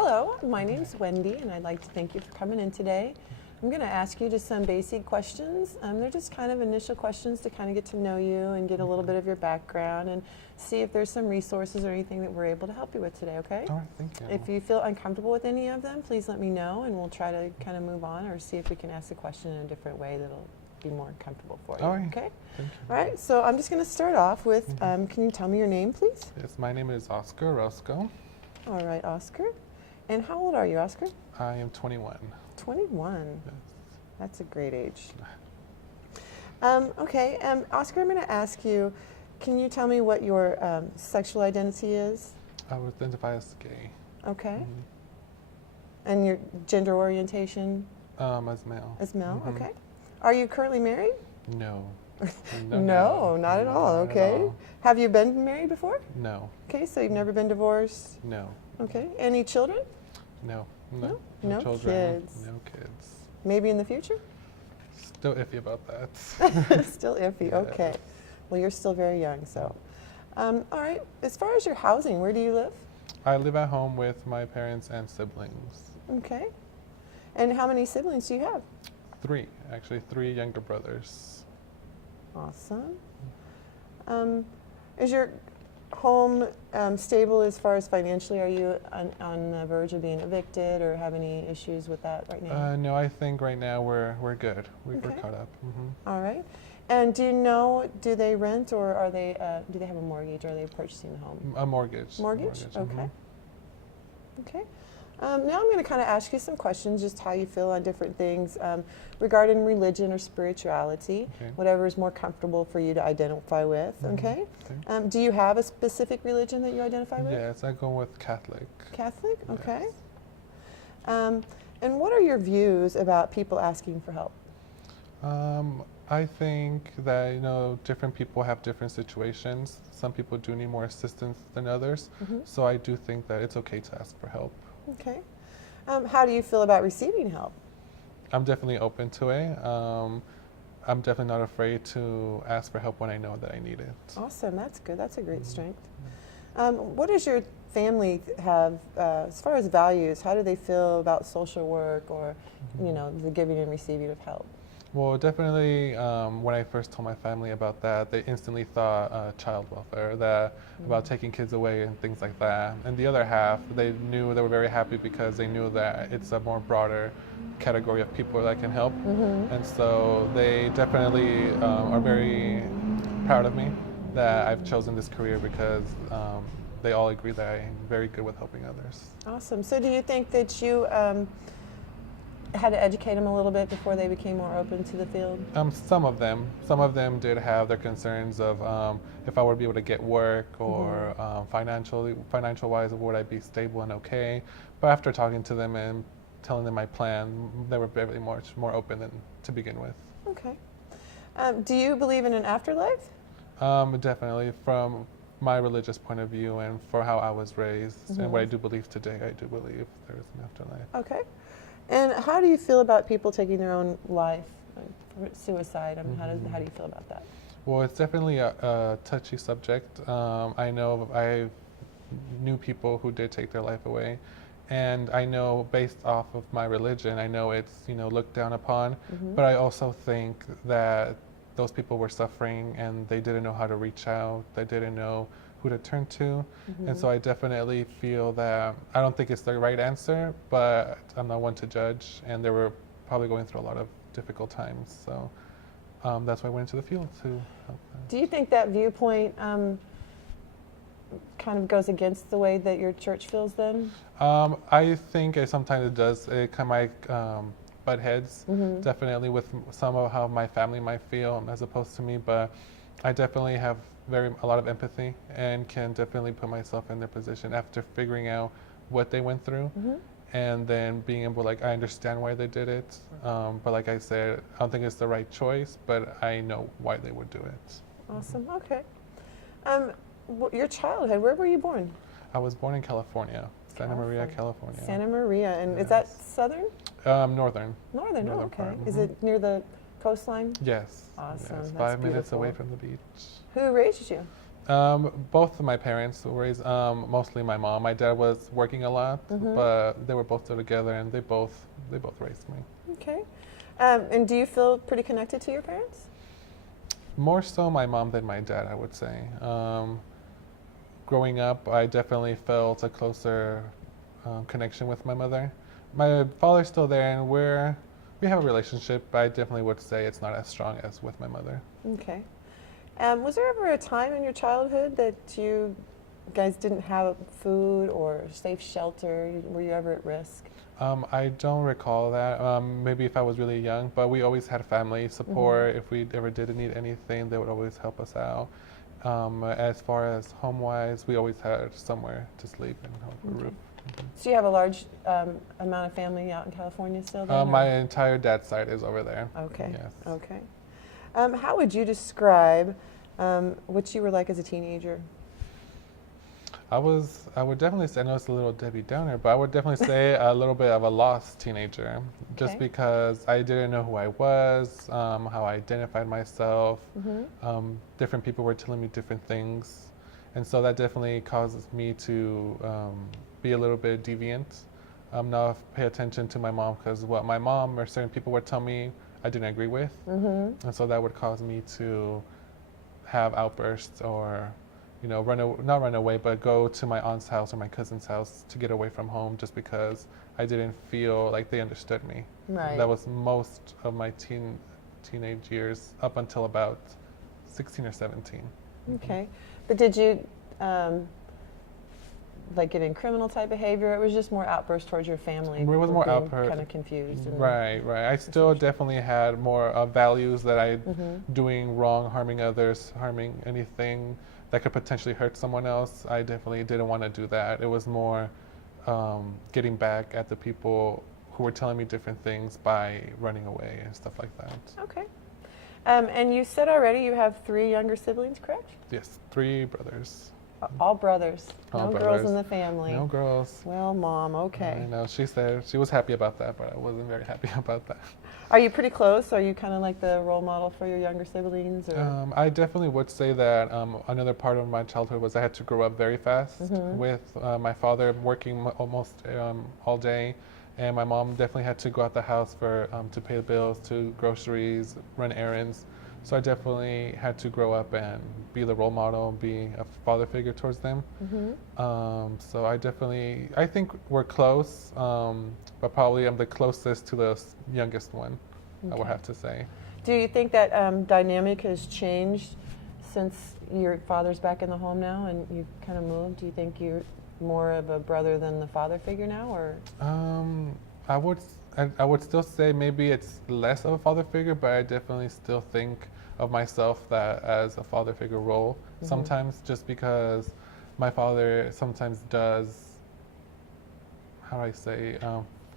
Hello, my name's Wendy, and I'd like to thank you for coming in today. I'm going to ask you just some basic questions. They're just kind of initial questions to kind of get to know you and get a little bit of your background and see if there's some resources or anything that we're able to help you with today, okay? All right, thank you. If you feel uncomfortable with any of them, please let me know, and we'll try to kind of move on or see if we can ask the question in a different way that'll be more comfortable for you, All right. okay? Thank you. All right, so I'm just going to start off with, can you tell me your name, please? Yes, my name is Oscar Roscoe. All right, Oscar. And how old are you, Oscar? I am 21. 21. Yes. That's a great age. Okay, Oscar, I'm going to ask you, can you tell me what your sexual identity is? I would identify as gay. Okay. And your gender orientation? As male. As male, okay. Are you currently married? No. No, not at all, Not at okay. all. Have you been married before? No. Okay, so you've never been divorced? No. Okay. Any children? No. No children. kids. No kids. Maybe in the future? Still iffy about that. Still iffy, Yeah. okay. Well, you're still very young, so. All right, as far as your housing, where do you live? I live at home with my parents and siblings. Okay. And how many siblings do you have? Actually, three younger brothers. Awesome. Is your home stable as far as financially? Are you on the verge of being evicted or have any issues with that right now? No, I think right now we're good. We're Okay. caught up. All right. And do you know, do they rent or are they, do they have a mortgage or are they purchasing the home? A mortgage. Mortgage? Okay. Okay. Now I'm going to kind of ask you some questions, just how you feel on different things regarding religion or spirituality, Okay. whatever is more comfortable for you to identify with, okay? Do you have a specific religion that you identify with? Yes, I go with Catholic. Catholic? Okay. Yes. And what are your views about people asking for help? I think that, different people have different situations. Some people do need more assistance than others. So I do think that it's okay to ask for help. Okay. How do you feel about receiving help? I'm definitely open to it. I'm definitely not afraid to ask for help when I know that I need it. Awesome. That's good. That's a great strength. What does your family have as far as values? How do they feel about social work or, the giving and receiving of help? Well, definitely when I first told my family about that, they instantly thought child welfare, about taking kids away and things like that. And the other half, they were very happy because they knew that it's a more broader category of people that can help. And so they definitely are very proud of me that I've chosen this career because they all agree that I'm very good with helping others. Awesome. So do you think that you had to educate them a little bit before they became more open to the field? Some of them did have their concerns of if I would be able to get work or financial wise, would I be stable and okay? But after talking to them and telling them my plan, they were very much more open than to begin with. Okay. Do you believe in an afterlife? Definitely, from my religious point of view and for how I was raised and what I do believe today, I do believe there is an afterlife. Okay. And how do you feel about people taking their own life, suicide? I mean, how do you feel about that? Well, it's definitely a touchy subject. I know I knew people who did take their life away, and I know based off of my religion, I know it's looked down upon. But I also think that those people were suffering and they didn't know how to reach out. They didn't know who to turn to. And so I definitely feel that I don't think it's the right answer, but I'm not one to judge, and they were probably going through a lot of difficult times. So that's why I went into the field to help them. Do you think that viewpoint kind of goes against the way that your church feels then? I think sometimes it does. It kind of butt heads, definitely with some of how my family might feel as opposed to me, but I definitely have a lot of empathy and can definitely put myself in their position after figuring out what they went through and then being able, I understand why they did it. But like I said, I don't think it's the right choice, but I know why they would do it. Awesome, okay. Your childhood, where were you born? I was born in California, Santa Maria, California. Santa Maria, and Yes. is that southern? Northern. Northern, oh, okay. part, Is it near the coastline? Yes. Awesome, Yes, that's 5 minutes away beautiful. from the beach. Who raised you? Both of my parents were raised, mostly my mom. My dad was working a lot, but they were both still together, and they both raised me. Okay. And do you feel pretty connected to your parents? More so my mom than my dad, I would say. Growing up, I definitely felt a closer connection with my mother. My father's still there, and we have a relationship, but I definitely would say it's not as strong as with my mother. Okay. Was there ever a time in your childhood that you guys didn't have food or safe shelter? Were you ever at risk? I don't recall that. Maybe if I was really young, but we always had family support. If we ever did need anything, they would always help us out. As far as home-wise, we always had somewhere to sleep and a roof. So you have a large amount of family out in California still then? My entire dad's side is over there. Okay. Yes. Okay. How would you describe what you were like as a teenager? I would definitely say, I know it's a little Debbie Downer, but I would definitely say a little bit of a lost teenager, just because I didn't know who I was, how I identified myself. Different people were telling me different things, and so that definitely causes me to be a little bit deviant. Not pay attention to my mom, because what my mom or certain people would tell me I didn't agree with, and so that would cause me to have outbursts or not run away, but go to my aunt's house or my cousin's house to get away from home, just because I didn't feel like they understood me. Right. That was most of my teenage years, up until about 16 or 17. Okay. But did you get in criminal type behavior? It was just more outbursts towards your family. It was more outbursts. Kind of confused. Right. I still definitely had more values that I doing wrong, harming others, harming anything that could potentially hurt someone else. I definitely didn't want to do that. It was more getting back at the people who were telling me different things by running away and stuff like that. Okay. And you said already you have 3 younger siblings, correct? Yes, 3 brothers. All brothers. All no brothers. girls in the family. No girls. Well, Mom, okay. I know. She said she was happy about that, but I wasn't very happy about that. Are you pretty close? Are you kind of like the role model for your younger siblings? Or? I definitely would say that another part of my childhood was I had to grow up very fast with my father working almost all day, and my mom definitely had to go out the house to pay the bills, to groceries, run errands. So I definitely had to grow up and be the role model, be a father figure towards them. So I think we're close, but probably I'm the closest to the youngest one, I would have to say. Do you think that dynamic has changed since your father's back in the home now and you've kind of moved? Do you think you're more of a brother than the father figure now, or? I would still say maybe it's less of a father figure, but I definitely still think of myself as a father figure role sometimes, just because my father sometimes does, how do I say,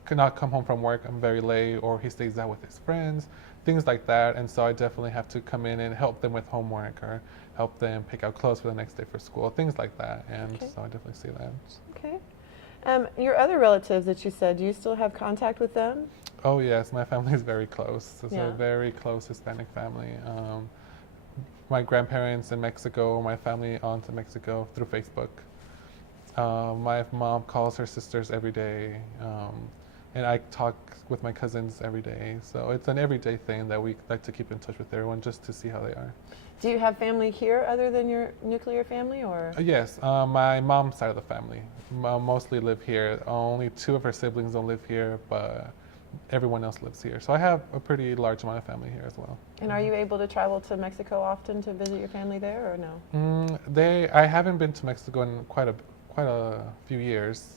cannot come home from work very late, or he stays out with his friends, things like that, and so I definitely have to come in and help them with homework or help them pick out clothes for the next day for school, things like that, and so I definitely see that. Okay. Your other relatives that you said, do you still have contact with them? Oh yes, my family is very close. It's a very close Hispanic family. My grandparents in Mexico, my family on to Mexico through Facebook. My mom calls her sisters every day, and I talk with my cousins every day. So it's an everyday thing that we like to keep in touch with everyone, just to see how they are. Do you have family here other than your nuclear family, or? Yes, my mom's side of the family mostly live here. Only 2 of her siblings don't live here, but everyone else lives here. So I have a pretty large amount of family here as well. And are you able to travel to Mexico often to visit your family there, or no? I haven't been to Mexico in quite a few years.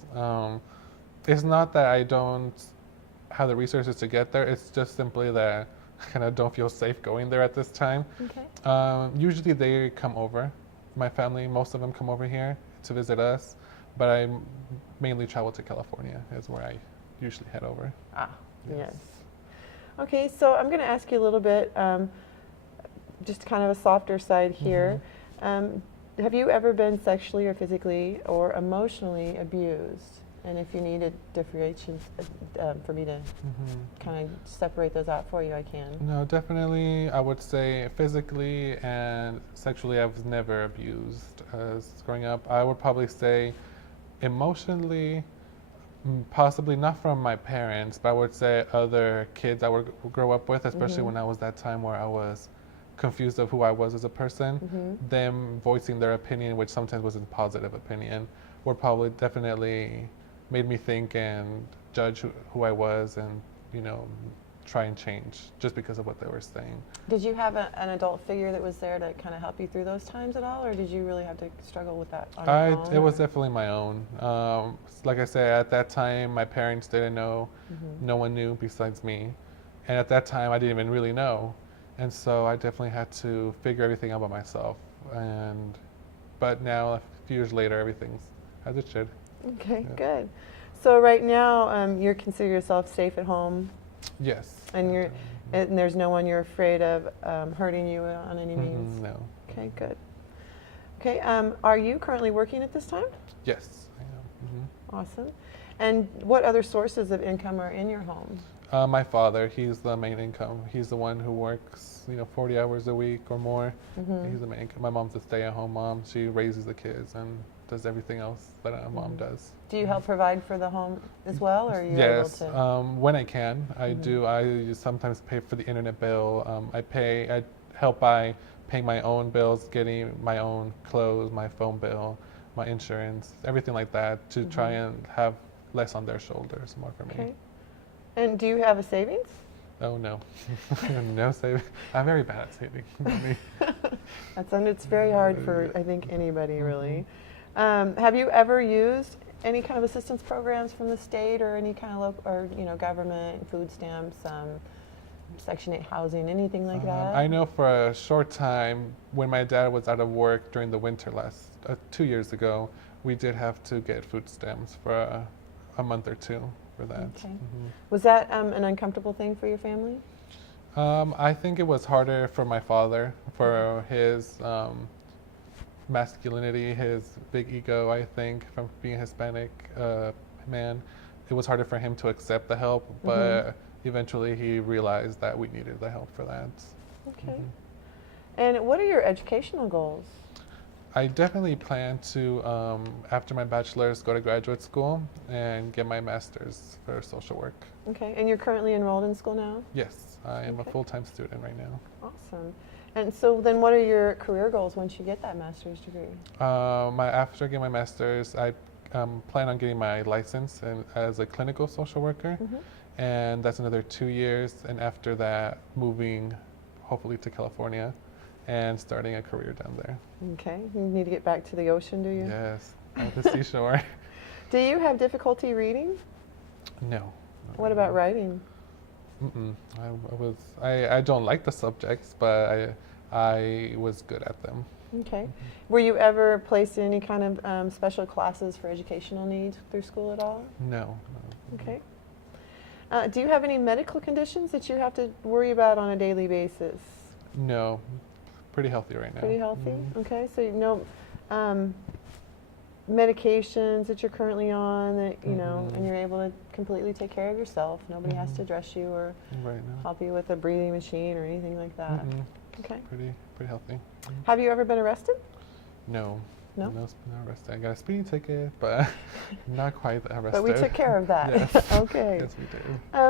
It's not that I don't have the resources to get there. It's just simply that I kind of don't feel safe going there at this time. Okay. Usually they come over. My family, most of them come over here to visit us, but I mainly travel to California is where I usually head over. Yes. Okay, so I'm going to ask you a little bit, just kind of a softer side here. Have you ever been sexually or physically or emotionally abused? And if you need a differentiation for me to Hmm. kind of separate those out for you, I can. No, definitely. I would say physically and sexually, I was never abused as growing up. I would probably say emotionally, possibly not from my parents, but I would say other kids I would grow up with, especially when I was that time where I was confused of who I was as a person. Them voicing their opinion, which sometimes wasn't positive opinion, would probably definitely made me think and judge who I was and, you know, try and change just because of what they were saying. Did you have an adult figure that was there to kind of help you through those times at all, or did you really have to struggle with that on your own? It was definitely my own. Like I said, at that time, my parents didn't know. No one knew besides me. And at that time, I didn't even really know. And so I definitely had to figure everything out by myself. But now, a few years later, everything's as it should. Okay, Yeah. good. So right now, you consider yourself safe at home, Yes. and and there's no one you're afraid of hurting you on any means? No. Okay, good. Okay, are you currently working at this time? Yes, I am. Awesome. And what other sources of income are in your home? My father, he's the main income. He's the one who works, 40 hours a week or more. He's the main income. My mom's a stay-at-home mom. She raises the kids and does everything else that a mom does. Do you help provide for the home as well, or are you Yes, able to? when I can, I do. I sometimes pay for the internet bill. I help by paying my own bills, getting my own clothes, my phone bill, my insurance, everything like that to try and have less on their shoulders, more for me. Okay. And do you have a savings? Oh no, no saving. I'm very bad at saving money. It's very hard for, I think, anybody really. Have you ever used any kind of assistance programs from the state or any kind of government, food stamps, Section 8 housing, anything like that? I know for a short time when my dad was out of work during the winter 2 years ago, we did have to get food stamps for a month or two for that. Okay. Was that an uncomfortable thing for your family? I think it was harder for my father, for his masculinity, his big ego, I think, from being a Hispanic man. It was harder for him to accept the help, but eventually he realized that we needed the help for that. Okay. And what are your educational goals? I definitely plan to, after my bachelor's, go to graduate school and get my master's for social work. Okay. And you're currently enrolled in school now? Yes, I am a full-time student right now. Awesome. And so then what are your career goals once you get that master's degree? After getting my master's, I plan on getting my license as a clinical social worker, and that's another 2 years. And after that, moving hopefully to California and starting a career down there. Okay. You need to get back to the ocean, do you? Yes, at the seashore. Do you have difficulty reading? No. What about writing? I don't like the subjects, but I was good at them. Okay. Were you ever placed in any kind of special classes for educational needs through school at all? No. Okay. Do you have any medical conditions that you have to worry about on a daily basis? No. Pretty healthy right now. Pretty healthy? Okay. So no medications that you're currently on that, and you're able to completely take care of yourself. Nobody has to dress you or help you with a breathing machine or anything like that. Okay. Pretty healthy. Have you ever been arrested? No. No? No arrested. I got a speeding ticket, but not quite arrested. But we took care of that. Yes. Okay. Yes, we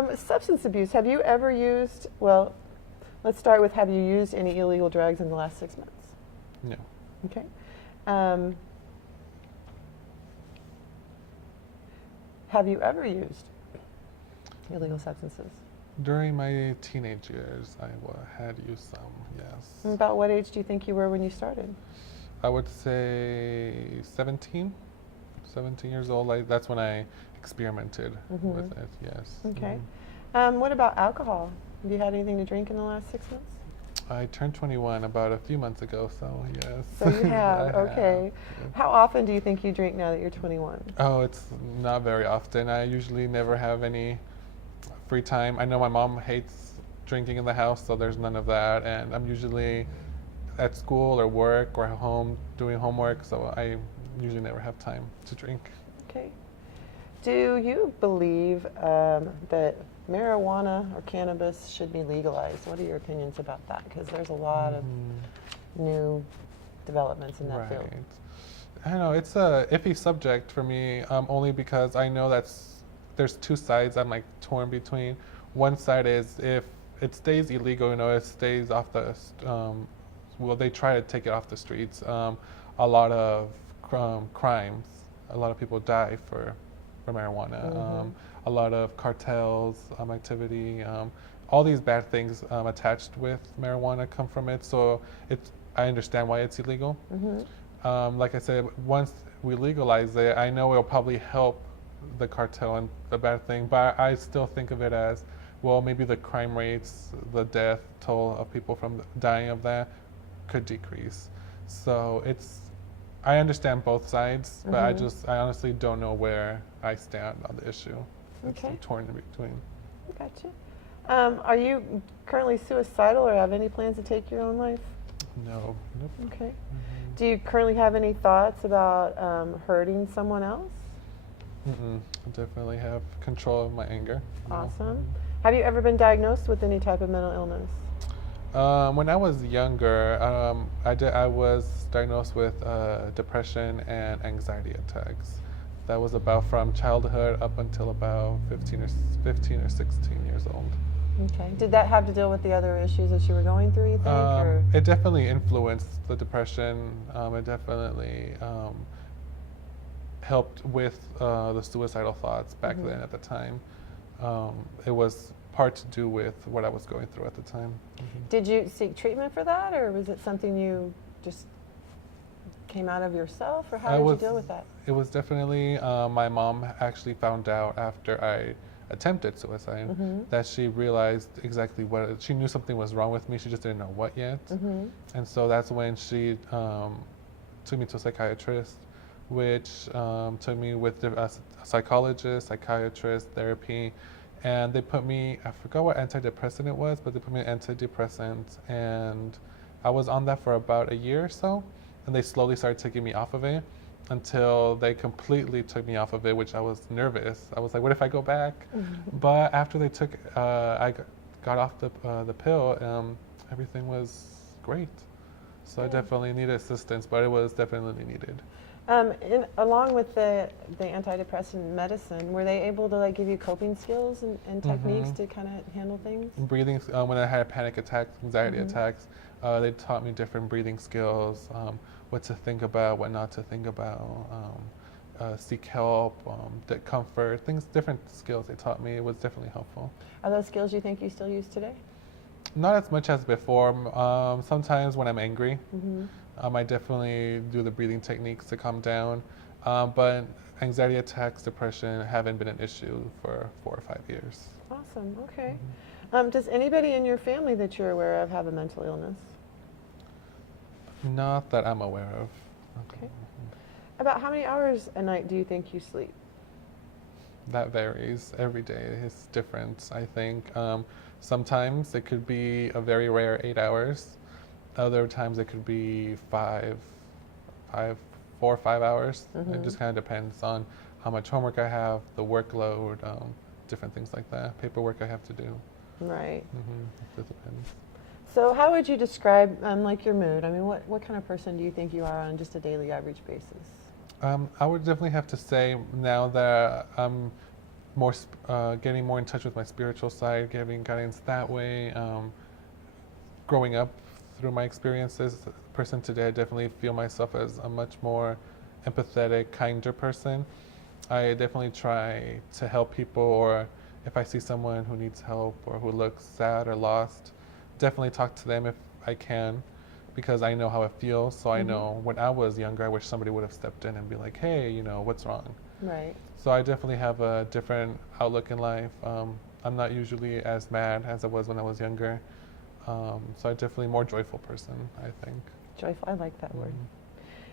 did. Substance abuse. Have you ever used, let's start with, have you used any illegal drugs in the last 6 months? No. Okay. Have you ever used illegal substances? During my teenage years, I had used some, yes. About what age do you think you were when you started? I would say 17 years old. That's when I experimented with it, yes. Okay. What about alcohol? Have you had anything to drink in the last 6 months? I turned 21 about a few months ago, so yes. So you have, I okay. have. How often do you think you drink now that you're 21? Oh, it's not very often. I usually never have any free time. I know my mom hates drinking in the house, so there's none of that. And I'm usually at school or work or home doing homework, so I usually never have time to drink. Okay. Do you believe that marijuana or cannabis should be legalized? What are your opinions about that? Because there's a lot of new developments in that field. I don't know, it's a iffy subject for me, only because I know there's two sides I'm like torn between. One side is if it stays illegal, it stays off the, well, they try to take it off the streets. A lot of crimes, a lot of people die for marijuana. A lot of cartels, activity, all these bad things attached with marijuana come from it. So I understand why it's illegal. Like I said, once we legalize it, I know it'll probably help the cartel and the bad thing, but I still think of it as, well, maybe the crime rates, the death toll of people from dying of that could decrease. So I understand both sides, but I honestly don't know where I stand on the issue. Okay. I'm torn in between. Gotcha. Are you currently suicidal or have any plans to take your own life? No. Nope. Okay. Do you currently have any thoughts about hurting someone else? I definitely have control of my anger. Awesome. Have you ever been diagnosed with any type of mental illness? When I was younger, I was diagnosed with depression and anxiety attacks. That was about from childhood up until about 15 or 16 years old. Okay. Did that have to deal with the other issues that you were going through, you think? Or? It definitely influenced the depression. It definitely helped with the suicidal thoughts back then at the time. It was part to do with what I was going through at the time. Did you seek treatment for that, or was it something you just came out of yourself, or how did you deal with that? It was definitely, my mom actually found out after I attempted suicide that she realized exactly she knew something was wrong with me, she just didn't know what yet. And so that's when she took me to a psychiatrist, which took me with a psychologist, psychiatrist, therapy, and they put me, I forgot what antidepressant it was, but they put me on antidepressant, and I was on that for about a year or so, and they slowly started taking me off of it until they completely took me off of it, which I was nervous. I was like, what if I go back? But after they took, I got off the pill, everything was great. So I definitely needed assistance, but it was definitely needed. Along with the antidepressant medicine, were they able to give you coping skills and techniques to kind of handle things? Breathing, when I had panic attacks, anxiety attacks, they taught me different breathing skills, what to think about, what not to think about, seek help, comfort, different skills they taught me. It was definitely helpful. Are those skills you think you still use today? Not as much as before. Sometimes when I'm angry, I definitely do the breathing techniques to calm down. But anxiety attacks, depression haven't been an issue for 4 or 5 years. Awesome, okay. Does anybody in your family that you're aware of have a mental illness? Not that I'm aware of. Okay. About how many hours a night do you think you sleep? That varies. Every day is different, I think. Sometimes it could be a very rare 8 hours. Other times it could be 4 or 5 hours. It just kind of depends on how much homework I have, the workload, different things like that, paperwork I have to do. Right. It depends. So how would you describe your mood? I mean, what kind of person do you think you are on just a daily average basis? I would definitely have to say now that I'm getting more in touch with my spiritual side, giving guidance that way, growing up through my experiences, the person today, I definitely feel myself as a much more empathetic, kinder person. I definitely try to help people, or if I see someone who needs help or who looks sad or lost, definitely talk to them if I can, because I know how it feels. So I know when I was younger, I wish somebody would have stepped in and be like, hey, what's wrong? Right. So I definitely have a different outlook in life. I'm not usually as mad as I was when I was younger. So I'm definitely a more joyful person, I think. Joyful, I like that word.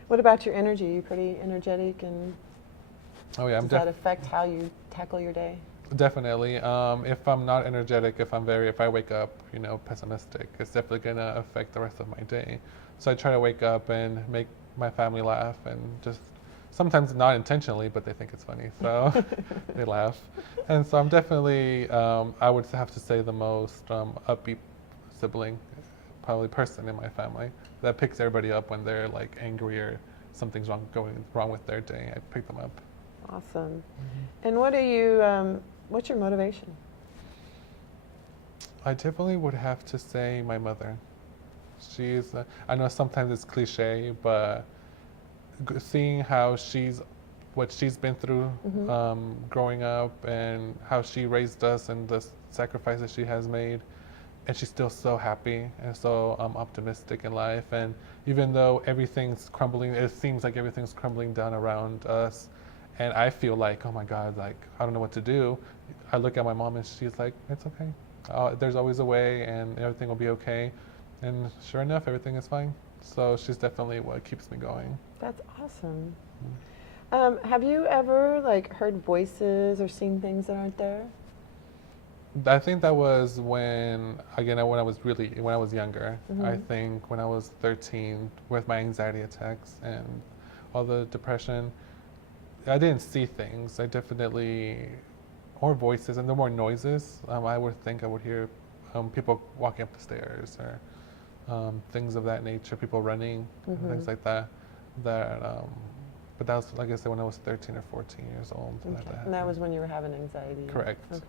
What about your energy? Are you pretty energetic, and does that affect how you tackle your day? Definitely. If I'm not energetic, if I wake up, pessimistic, it's definitely gonna affect the rest of my day. So I try to wake up and make my family laugh and just sometimes not intentionally, but they think it's funny, so they laugh. And so I'm definitely, I would have to say, the most upbeat sibling, probably person in my family that picks everybody up when they're like angry or something's going wrong with their day. I pick them up. Awesome. And what are you? What's your motivation? I definitely would have to say my mother. She's, I know sometimes it's cliche, but seeing how what she's been through growing up and how she raised us and the sacrifices she has made, and she's still so happy and so optimistic in life. And even though everything's crumbling, it seems like everything's crumbling down around us, and I feel like, oh my God, like I don't know what to do. I look at my mom and she's like, it's okay. There's always a way, and everything will be okay. And sure enough, everything is fine. So she's definitely what keeps me going. That's awesome. Have you ever like heard voices or seen things that aren't there? I think that was when I was younger. I think when I was 13, with my anxiety attacks and all the depression, I didn't see things. I definitely, or voices, and the more noises. I would think I would hear people walking up the stairs or things of that nature, people running, things like that. But that was, like I said, when I was 13 or 14 years old. Okay. And that was when you were having anxiety? Correct.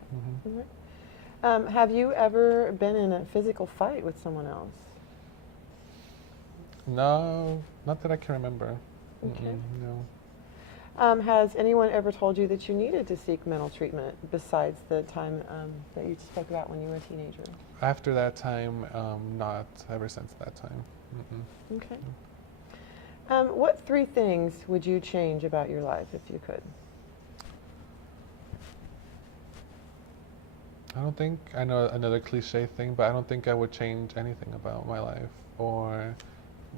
Okay. Have you ever been in a physical fight with someone else? No, not that I can remember. Okay. No. Has anyone ever told you that you needed to seek mental treatment besides the time that you spoke about when you were a teenager? After that time, not ever since that time. Okay. What 3 things would you change about your life if you could? I know another cliche thing, but I don't think I would change anything about my life or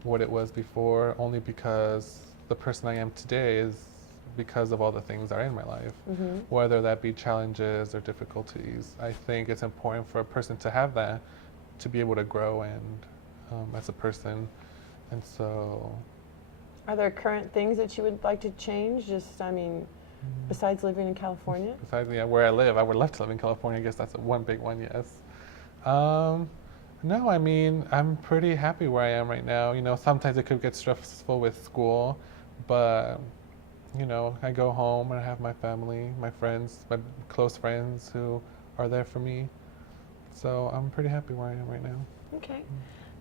what it was before, only because the person I am today is because of all the things that are in my life, whether that be challenges or difficulties. I think it's important for a person to have that, to be able to grow and as a person. And so... Are there current things that you would like to change? Besides living in California? Besides, where I live, I would love to live in California. I guess that's one big one, yes. No, I'm pretty happy where I am right now. Sometimes it could get stressful with school, but, I go home and I have my family, my friends, my close friends who are there for me. So I'm pretty happy where I am right now. Okay.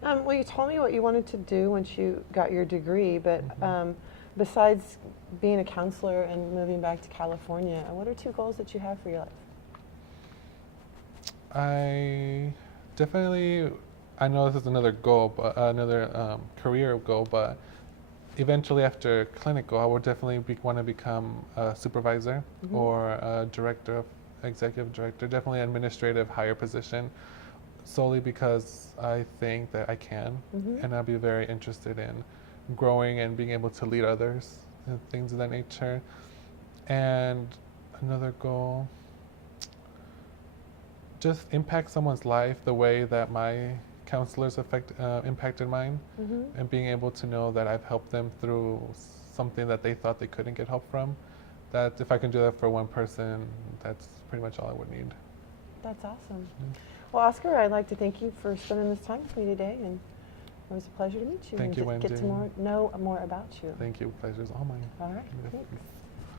Well, you told me what you wanted to do once you got your degree, but besides being a counselor and moving back to California, what are 2 goals that you have for your life? I know this is another goal, but another career goal, but eventually after clinical, I would definitely want to become a supervisor or a executive director, definitely administrative higher position, solely because I think that I can, and I'll be very interested in growing and being able to lead others and things of that nature. And another goal, just impact someone's life the way that my counselors impacted mine, and being able to know that I've helped them through something that they thought they couldn't get help from. That if I can do that for one person, that's pretty much all I would need. That's awesome. Well, Oscar, I'd like to thank you for spending this time with me today, and it was a pleasure to meet you. Thank you, Wendy. Get to know more about you. Thank you. Pleasure's all mine. All right. Thanks.